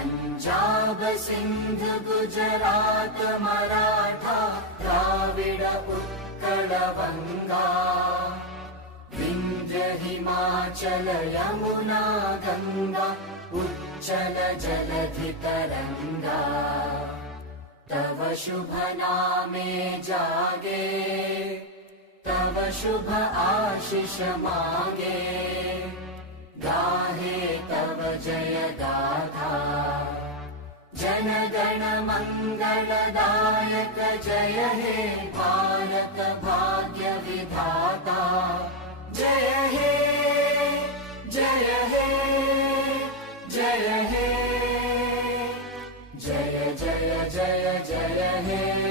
पंजाब सिंध गुजरात मराठा द्राविड उत्कल वंगा विंध्य हिमाचल यमुना गंगा उच्चल जलधि तरंगा तव शुभ नामे जागे तव शुभ आशीष मांगे गाहे तव जय गाथा जन गण मंगलदायक जय हे भारत भाग्य विधाता जय हे जय हे जय हे जय जय जय जय हे।